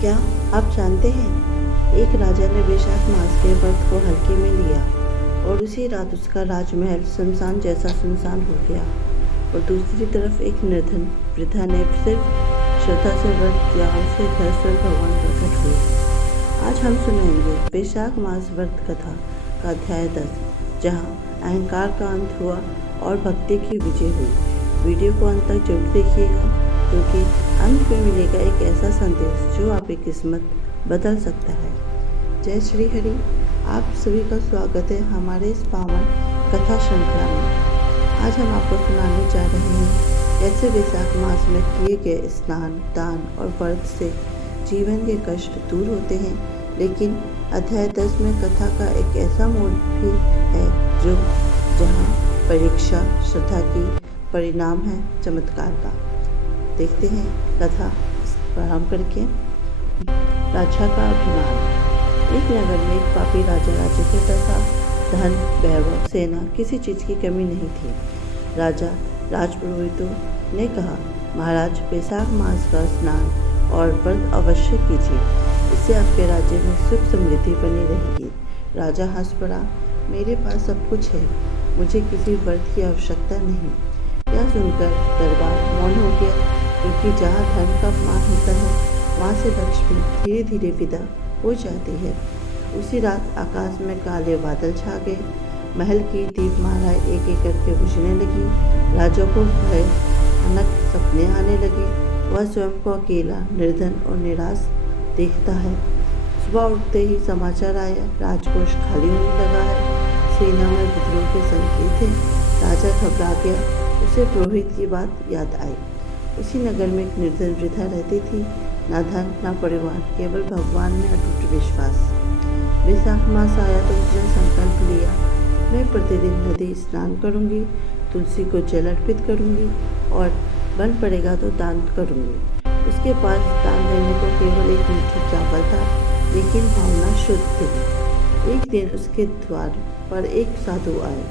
क्या आप जानते हैं, एक राजा ने वैशाख मास के व्रत को हल्के में लिया और उसी रात उसका राजमहल शमशान जैसा सुनसान हो गया। और दूसरी तरफ एक निर्धन वृद्धा ने सिर्फ श्रद्धा से व्रत किया और उसके घर स्वयं भगवान प्रकट हुए। आज हम सुनेंगे वैशाख मास व्रत कथा का अध्याय 10, जहाँ अहंकार का अंत हुआ और भक्ति की विजय हुई। वीडियो को अंत तक जरूर देखिएगा, क्योंकि अंत में मिलेगा एक ऐसा संदेश जो आपकी किस्मत बदल सकता है। जय श्री हरि। आप सभी का स्वागत है हमारे इस पावन कथा श्रृंखला में। आज हम आपको सुनाने जा रहे हैं कैसे वैशाख मास में किए गए स्नान, दान और व्रत से जीवन के कष्ट दूर होते हैं। लेकिन अध्याय 10 में कथा का एक ऐसा मोड़ भी है जहाँ परीक्षा श्रद्धा की परिणाम है चमत्कार का। देखते हैं कथा प्रारंभ करके। राजा का अभिमान। एक नगर में एक पापी राजा राज्य करता था। धन, वैभव, सेना, किसी चीज की कमी नहीं थी। राजा राजपुरोहितों ने कहा, महाराज, वैशाख मास का स्नान और व्रत अवश्य कीजिए, इससे आपके राज्य में सुख समृद्धि बनी रहेगी। राजा हंस पड़ा, मेरे पास सब कुछ है, मुझे किसी व्रत की आवश्यकता नहीं। यह सुनकर दरबार मौन हो गया, क्योंकि जहाँ धर्म का अपमान होता है वहाँ से लक्ष्मी धीरे धीरे विदा हो जाती है। उसी रात आकाश में काले बादल छा गए। महल की दीपमालाएं एक एक करके बुझने लगी। राजा को भयानक सपने आने लगे। वह स्वयं को अकेला, निर्धन और निराश देखता है। सुबह उठते ही समाचार आया, राजकोष खाली होने लगा है, सेना में विद्रोह के संकेत थे। राजा घबरा गया। उसे पुरोहित की बात याद आई। उसी नगर में एक निर्धन वृद्धा रहती थी, न धन न परिवार, केवल भगवान में अटूट विश्वास। वैशाख मास आया तो उसने संकल्प लिया, मैं प्रतिदिन नदी स्नान करूंगी, तुलसी को जल अर्पित करूंगी और बन पड़ेगा तो दान करूंगी। उसके पास दान देने को केवल एक मुट्ठी चावल था, लेकिन भावना शुद्ध थी। एक दिन उसके द्वार पर एक साधु आए।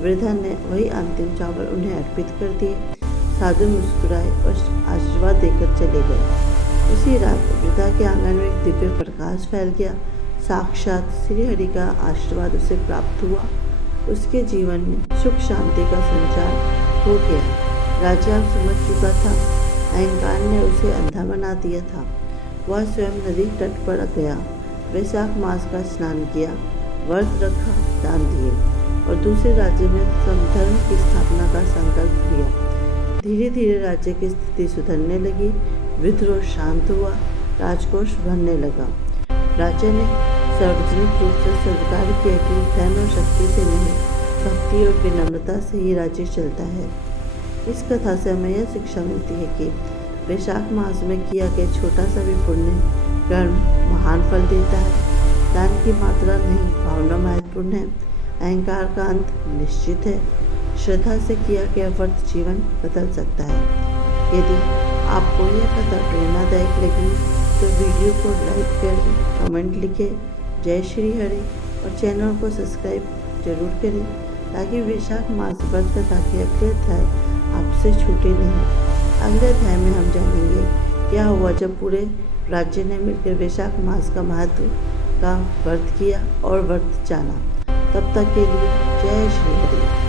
वृद्धा ने वही अंतिम चावल उन्हें अर्पित कर दिए। साधु मुस्कुराए और आशीर्वाद देकर चले गए। उसी रात वृद्धा के आंगन में एक दिव्य प्रकाश फैल गया। साक्षात श्री हरि का आशीर्वाद उसे प्राप्त हुआ। उसके जीवन में सुख शांति का संचार हो गया। राजा समझ चुका था, अहंकार ने उसे अंधा बना दिया था। वह स्वयं नदी तट पर गया, वैशाख मास का स्नान किया, व्रत रखा, दान दिए और दूसरे राज्य में समधर्म की स्थापना का संकल्प लिया। धीरे धीरे राज्य की स्थिति सुधरने लगी, विद्रोह शांत हुआ, राजकोष भरने लगा। राजा ने सार्वजनिक रूप से स्वीकार किया कि धन और शक्ति से नहीं, भक्ति और विनम्रता से ही राज्य चलता है। इस कथा से हमें यह शिक्षा मिलती है कि वैशाख मास में किया गया छोटा सा भी पुण्य कर्म महान फल देता है। दान की मात्रा नहीं, भावना महत्वपूर्ण है। अहंकार का अंत निश्चित है। श्रद्धा से किया गया व्रत जीवन बदल सकता है। यदि आपको यह कथा प्रेरणादायक लगी तो वीडियो को लाइक करें, कमेंट लिखें, जय श्री हरि, और चैनल को सब्सक्राइब जरूर करें, ताकि वैशाख मास व्रत कथा के अगले अध्याय आपसे छूटे नहीं। अगले अध्याय में हम जानेंगे क्या हुआ जब पूरे राज्य ने मिलकर वैशाख मास का महत्व का व्रत किया और व्रत जाना। तब तक के लिए जय श्री हरि।